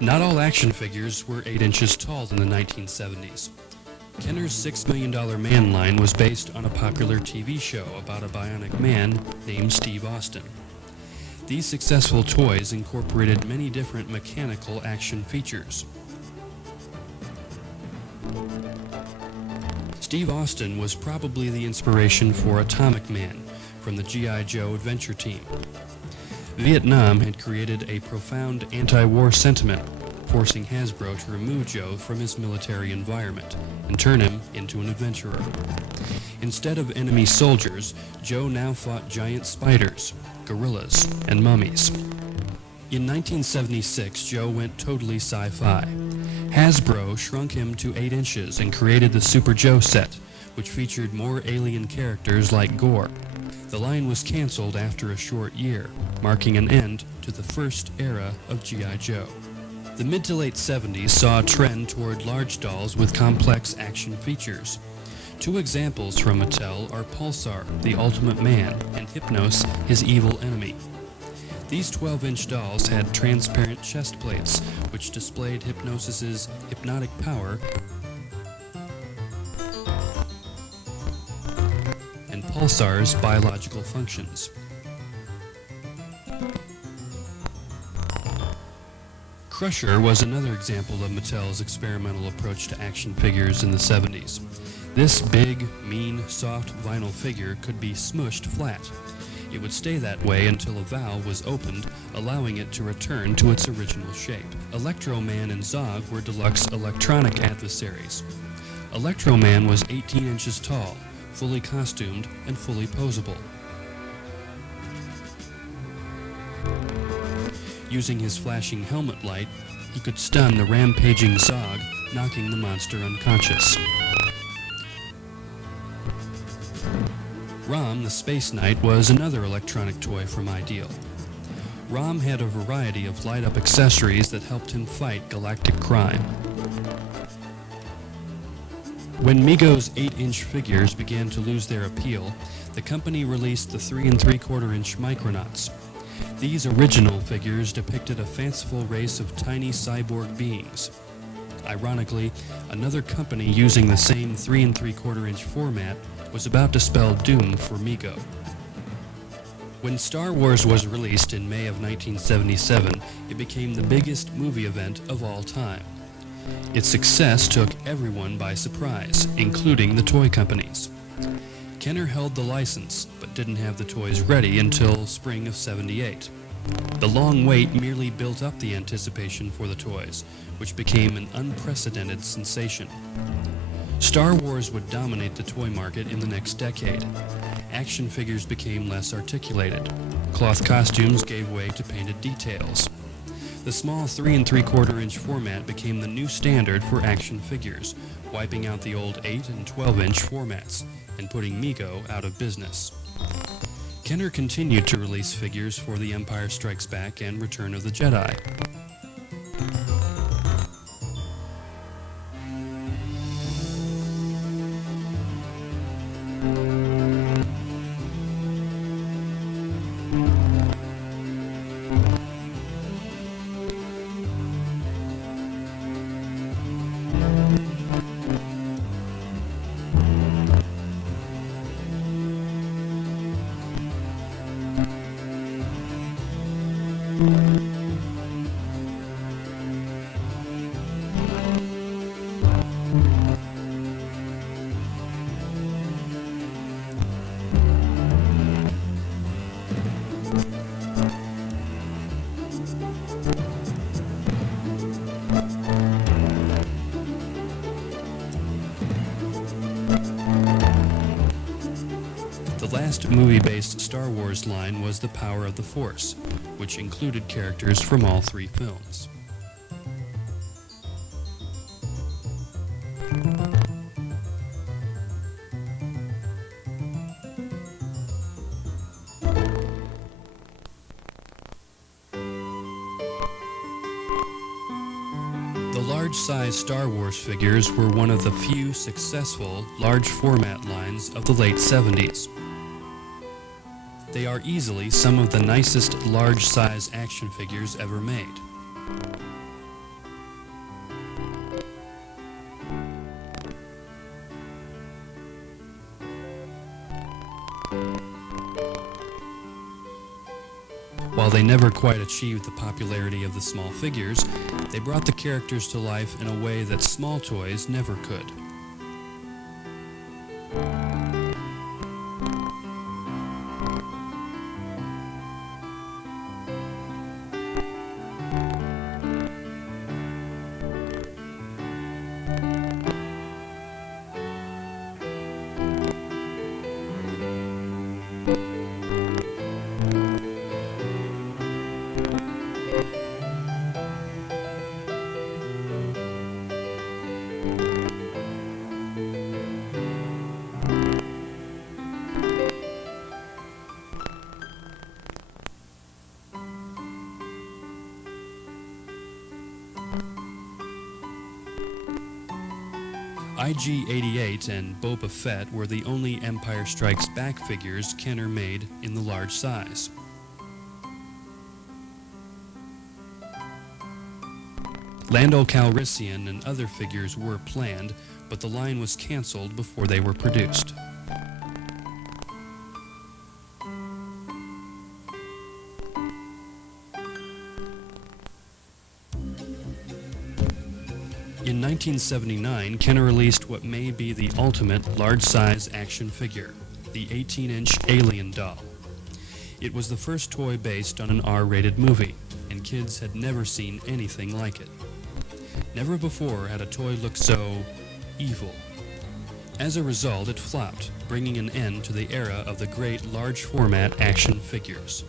Not all action figures were 8 inches tall in the 1970s. Kenner's $6 million man line was based on a popular TV show about a bionic man named Steve Austin. These successful toys incorporated many different mechanical action features. Steve Austin was probably the inspiration for Atomic Man from the G.I. Joe Adventure Team. Vietnam had created a profound anti-war sentiment, forcing Hasbro to remove Joe from his military environment and turn him into an adventurer. Instead of enemy soldiers, Joe now fought giant spiders, gorillas, and mummies. In 1976, Joe went totally sci-fi. Hasbro shrunk him to 8 inches and created the Super Joe set, which featured more alien characters like Gore. The line was canceled after a short year, marking an end to the first era of G.I. Joe. The mid to late 70s saw a trend toward large dolls with complex action features. Two examples from Mattel are Pulsar, the Ultimate Man, and Hypnos, his evil enemy. These 12-inch dolls had transparent chest plates, which displayed Hypnos' hypnotic power, and Pulsar's biological functions. Krusher was another example of Mattel's experimental approach to action figures in the 70s. This big, mean, soft vinyl figure could be smushed flat. It would stay that way until a valve was opened, allowing it to return to its original shape. Electroman and Zog were deluxe electronic adversaries. Electroman was 18 inches tall, fully costumed, and fully posable. Using his flashing helmet light, he could stun the rampaging Zog, knocking the monster unconscious. Rom, the Space Knight, was another electronic toy from Ideal. Rom had a variety of light-up accessories that helped him fight galactic crime. When Mego's 8-inch figures began to lose their appeal, the company released the 3 3/4-inch Micronauts. These original figures depicted a fanciful race of tiny cyborg beings. Ironically, another company using the same 3 3/4-inch format was about to spell doom for Mego. When Star Wars was released in May of 1977, it became the biggest movie event of all time. Its success took everyone by surprise, including the toy companies. Kenner held the license, but didn't have the toys ready until spring of '78. The long wait merely built up the anticipation for the toys, which became an unprecedented sensation. Star Wars would dominate the toy market in the next decade. Action figures became less articulated. Cloth costumes gave way to painted details. The small 3 3/4-inch format became the new standard for action figures, wiping out the old 8 and 12-inch formats and putting Mego out of business. Kenner continued to release figures for The Empire Strikes Back and Return of the Jedi. The last movie-based Star Wars line was The Power of the Force, which included characters from all 3 films. The large-size Star Wars figures were one of the few successful large-format lines of the late 70s. They are easily some of the nicest large-size action figures ever made. while they never quite achieved the popularity of the small figures, they brought the characters to life in a way that small toys never could. IG-88 and Boba Fett were the only Empire Strikes Back figures Kenner made in the large size. Lando Calrissian and other figures were planned, but the line was canceled before they were produced. In 1979, Kenner released what may be the ultimate large-size action figure, the 18-inch Alien doll. It was the first toy based on an R-rated movie, and kids had never seen anything like it. Never before had a toy looked so evil. As a result, it flopped, bringing an end to the era of the great large-format action figures.